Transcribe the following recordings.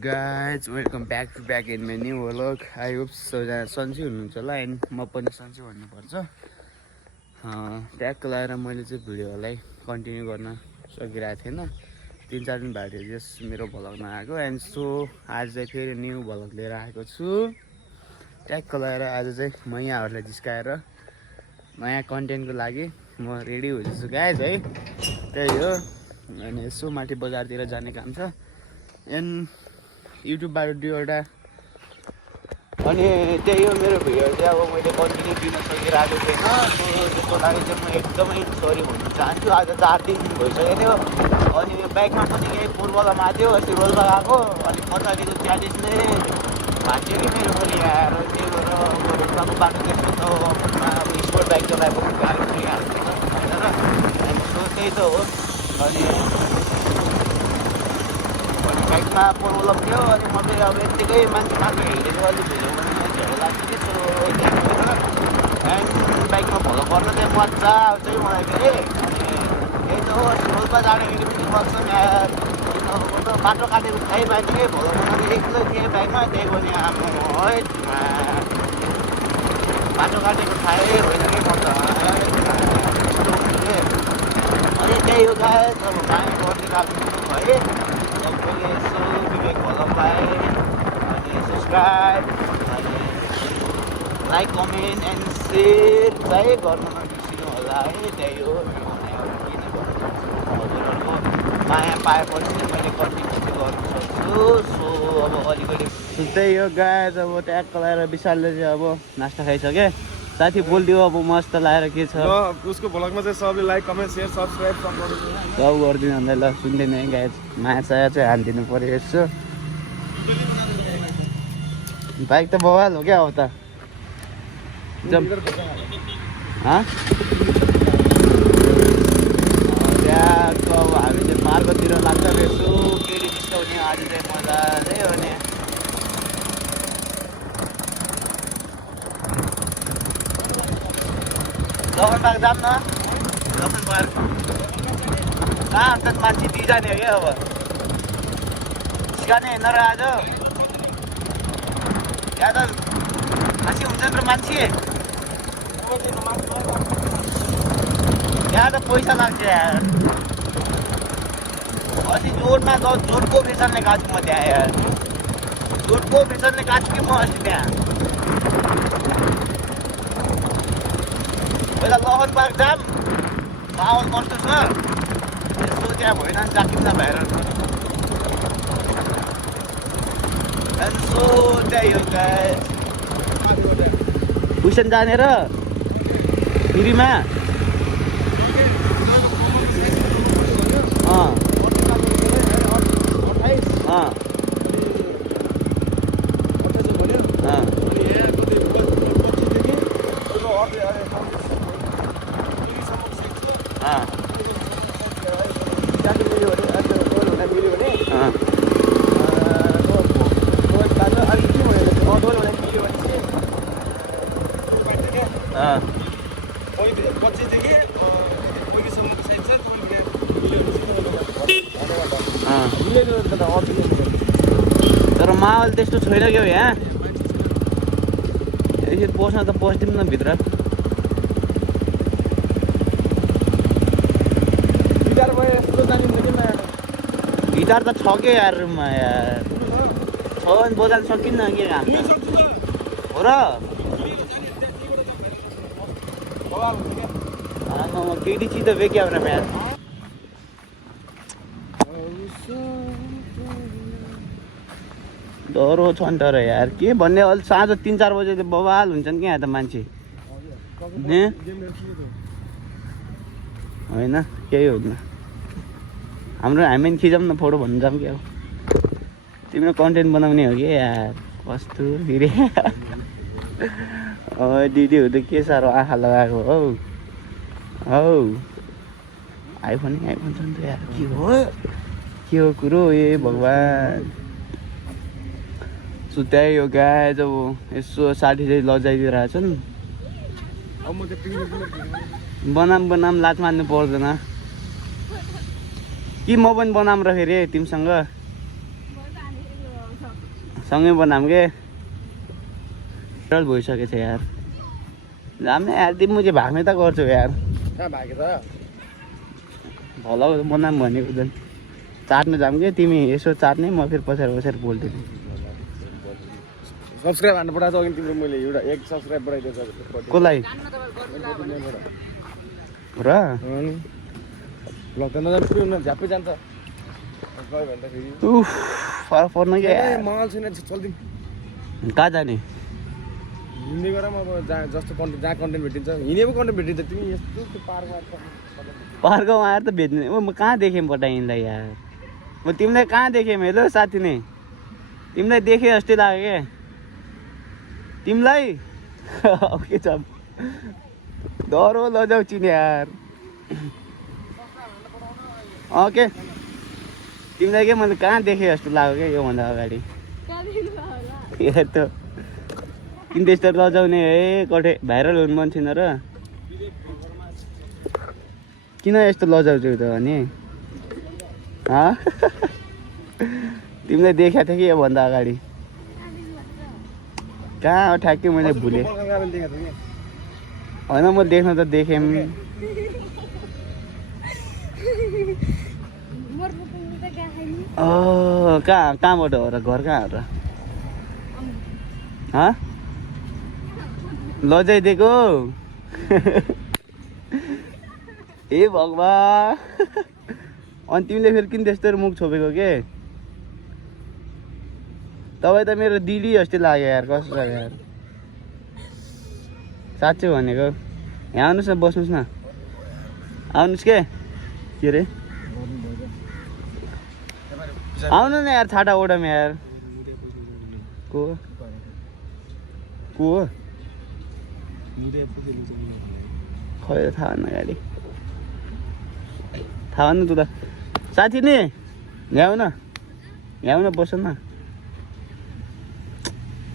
Guys, welcome back in my new vlog. I hope सबजना सन्चै हुनुहुन्छ होला एन्ड म पनि सन्चै भन्नुपर्छ। ट्याग लगाएर मैले चाहिँ भिडियोलाई कन्टिन्यू गर्न सकिरहेको थिएन। 3-4 दिन भयो जस मेरो भ्लगमा आएको एन्ड सो आज चाहिँ फेरि न्यू भ्लग लिएर आएको छु। ट्याग लगाएर आज चाहिँ म यहाँहरूलाई जिस्काएर नयाँ कन्टेन्टको लागि म रेडी हुँदैछु गाइज है। त्यही हो अनि यसो माथि बजारतिर जाने काम छ एन्ड युट्युबबाट 2वटा अनि त्यही हो मेरो भिडियो चाहिँ अब मैले कन्टिन्यू दिन सकिरहेको थिएन। त्यसको लागि चाहिँ म एकदमै सरी भन्न चाहन्छु। आज 4 दिन भइसक्यो थियो अनि बाइकमा पनि केही पूर्वमा थियो अस्ति रोल्पा गएको अनि पछाडिको च्यालेन्ज नै भाँच्यो कि मेरो पनि आएर त्यही भएर रोल्पाको बाटो त्यस्तो छ स्पोर्ट बाइक चलाएको गाडी पनि हाल्नु होइन र अनि सो त्यही त हो। अनि बाइकमा प्रब्लम थियो अनि म चाहिँ अब यत्तिकै मान्छे माथि हिँडेको अलिक भिडियो बनाउनु झ्याउ लाग्छ कि सो एन्ड बाइकमा फलो गर्न चाहिँ मजा आउँछ कि मलाई फेरि। अनि त्यही त हो रोल्पा जाँदाखेरि पनि बस्छ बाटो काटेको थाहै माथि फलो बनाउने एक्लै थिएँ बाइकमा त्यही पनि आमा है बाटो काटेको थाहै होइन कि म त अनि त्यही हो गाइस अब माया गरिदिइराख्नु है सबैले यसो विवेक भ्लग पाए अनि सब्सक्राइब अनि लाइक कमेन्ट एन्ड सेयर चाहिँ गर्न नबिर्सिनु होला है। त्यही हो हजुरहरूको माया पाएपछि मैले कन्टिन्यू गर्नु सक्छु। सो अब अलिकति त्यही हो गाइस अब ट्याग लगाएर विशालले चाहिँ अब नास्ता खाइसके साथी बोलिदियो अब मस्त लगाएर के छ उसको भ्लगमा चाहिँ सबले लाइक कमेन्ट सेयर सब्सक्राइब सब गरिदिनु अन्त ल सुन्दैन है गाइस माया साया चाहिँ हालिदिनु पऱ्यो यसो। बाइक त बवाल हो क्या अब त त्यहाँको अब हामी चाहिँ मार्गतिर लाग्छ यसो केडी निस्काउने आज चाहिँ मजाले हो नि। दखन पार्क जाऊँ न दखन पार्क कहाँ अन्त मान्छे दिइजाने हो क्या अब सिकाने होइन र आज यहाँ त खासै हुन्छन् र मान्छे यहाँ त पैसा लाग्छ यार। अस्ति जोडमा जोडको फेसनले गएको छु म त्यहाँ यार जोडको फेसनले गएको छु कि म अस्ति त्यहाँ पहिला लहन पार्क जाम माहौल कस्तो छ यसो त्यहाँ भएन जाकिम न भएर सो त्यही हो गाइस ट्युसन जाने र फ्रीमा तर माहौल त्यस्तो छैन क्या यहाँ यसरी पस्न त पस्दिउँ न भित्र गिटार त छ क्या यार रुममा यार छ भने बजाउन सकिन्न के काम हो र केटी चिज त वे क्यामेरा म्यान डह्रो छ नि तर यार के भन्ने अलि साँझ 3-4 बजे त बवाल हुन्छन् क्या यहाँ त मान्छे होइन केही हुँदैन हाम्रो हामी पनि खिचौँ न फोटो भन्नु जाऊँ क्या तिम्रो कन्टेन्ट बनाउने हो कि यार कस्तो फेरि दिदीहरू त के साह्रो आँखा लगाएको हौ आइफोन छ नि त यार के हो कुरो ए भगवान्। त्यही हो गाइस अब यसो साथी चाहिँ लजाइदिइरहेछन् बनाम लात मान्नु पर्दैन कि म पनि बनाम र फेरि तिमीसँग सँगै बनाऊँ के भइसकेको छ यार जाने यार तिमी मुझे भाग्ने त गर्छु यार कहाँ भाग्यो त भला बनाऊँ भनेको झन् चाट्नु जाऊँ कि तिमी यसो चाट्ने म फेरि पछाडि पछाडि बोल्दिनँ सब्सक्राइब हान्नु पठाएको छ अघि तिम्रो मैले एउटा 1 सब्सक्राइब बढाइदिएको छ कसलाई र ब्लग त नजानु झ्याप्पै जान्छ गयो भने त फेरि उफ फरक पर्न क्या मल छैन चल्दिउँ कहाँ जाने हिँड्दै गर अब जहाँ जस्तो कन्टेन्ट जहाँ कन्टेन्ट भेटिन्छ हिँडेको कन्टेन्ट भेटिन्छ तिमी यस्तो त्यो पार्कमा आएर त भेट्ने म कहाँ देखेँ पटा यिनलाई यार म तिमीलाई कहाँ देखेँ हेलो साथी नै तिमीलाई देखेँ जस्तै लाग्यो क्या तिमीलाई के छ डरो लजाउ चिने यार के तिमीलाई के मैले कहाँ देखेँ जस्तो लाग्यो क्या योभन्दा अगाडि यार त किन त्यस्तो लजाउने है कठे भाइरल हुनु मन छैन र किन यस्तो लजाउँछौ त अनि तिमीलाई देखाएको थिएँ कि योभन्दा अगाडि कहाँ ठ्याक्कै मैले भुलेँ होइन म देख्न त देखेँ कहाँबाट हो र घर कहाँ हो र लजाइदिएको ए भगवान् अनि तिमीले फेरि किन त्यस्तो मुख छोपेको के तपाईँ त मेरो दिदी जस्तै लाग्यो यार कस्तो छ यार साँच्चै भनेको यहाँ आउनुहोस् न बस्नुहोस् न आउनुहोस् के अरे आउनु न यार छाटा ओडम यार को हो खै थाहा न गाडी थाहा न तँ त साथी नि ल्याउ न बस न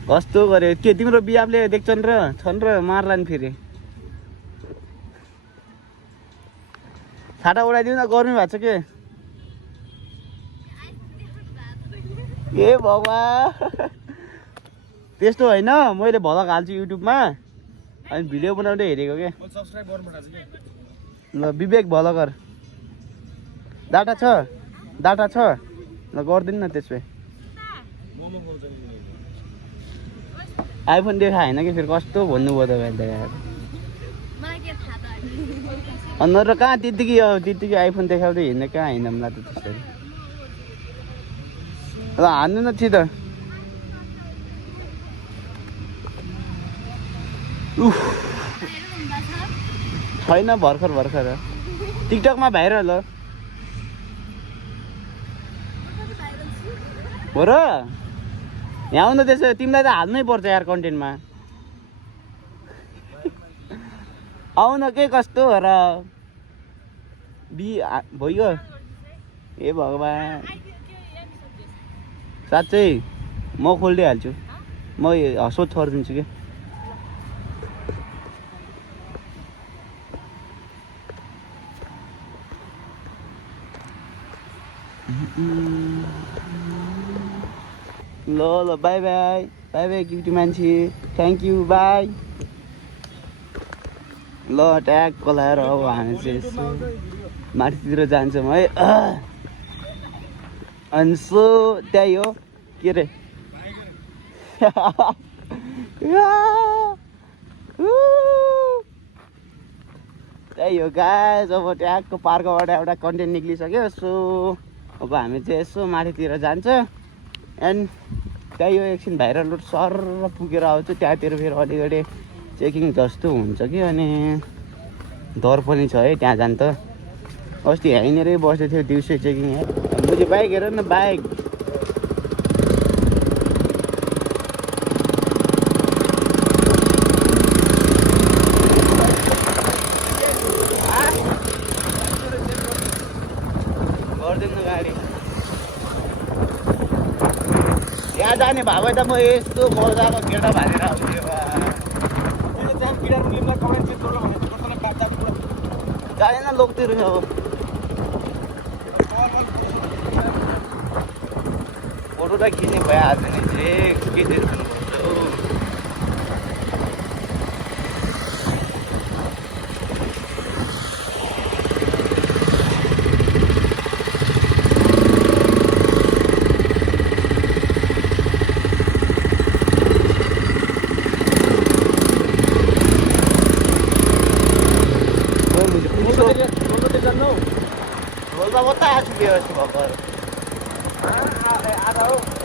कस्तो गऱ्यो के तिम्रो बिहाबले देख्छन् र छन् र मार्ला नि फेरि छाटा उडाइदिउ न गर्नु भएको छ के ए भगवान् त्यस्तो होइन मैले भलक हाल्छु युट्युबमा अनि भिडियो बनाउँदै हेरेको के ल विवेक भलकर डाटा छ ल गरिदिनु न त्यसो भए आइफोन देखा होइन कि फेरि कस्तो भन्नुभयो तपाईँले त यार अनुहार र कहाँ त्यत्तिकै आइफोन देखाउँदै हिँड्ने कहाँ हिँड्नु लाग्छ त्यसरी ल हान्नु न छिटो छैन भर्खर टिकटकमा भाइरल हो र यहाँ आउनु त्यसो तिमीलाई त हाल्नै पर्छ यार कन्टेन्टमा आउन के कस्तो हो र भइगयो ए भगवान् साँच्चै म खोलिदिइहाल्छु म हसोट छोडिदिन्छु कि ल बाई बाई क्युटी मान्छे थ्याङ्क यू बाई ल ट्याग लाएर अब हामी चाहिँ यसो माथितिर जान्छौँ है अनि सो त्यही हो के अरे त्यही हो गाइस अब ट्यागको पार्कबाट एउटा कन्टेन्ट निक्लिसक्यो सो अब हामी चाहिँ यसो माथितिर जान्छ एन्ड त्यही हो एकछिन भाइरल रोड सर पुगेर आउँछु त्यहाँतिर फेरि अलिकति चेकिङ जस्तो हुन्छ कि अनि डर पनि छ है त्यहाँ जानु त अस्ति यहीँनिरै बसेको थियो दिउँसो चेकिङ है मुझे बाइक हेर न बाइक गर्दैन गाडी यहाँ जाने भए भए त म यस्तो मजाको केटा भालेर आउँथेँ जानेन लोकतिर अब फोटो त खिच्ने भइहाल्छ नि के दिनुहुन्छ हौ बोल्दा मात्रै आएको छु व्यवस्थित भएको आधा हो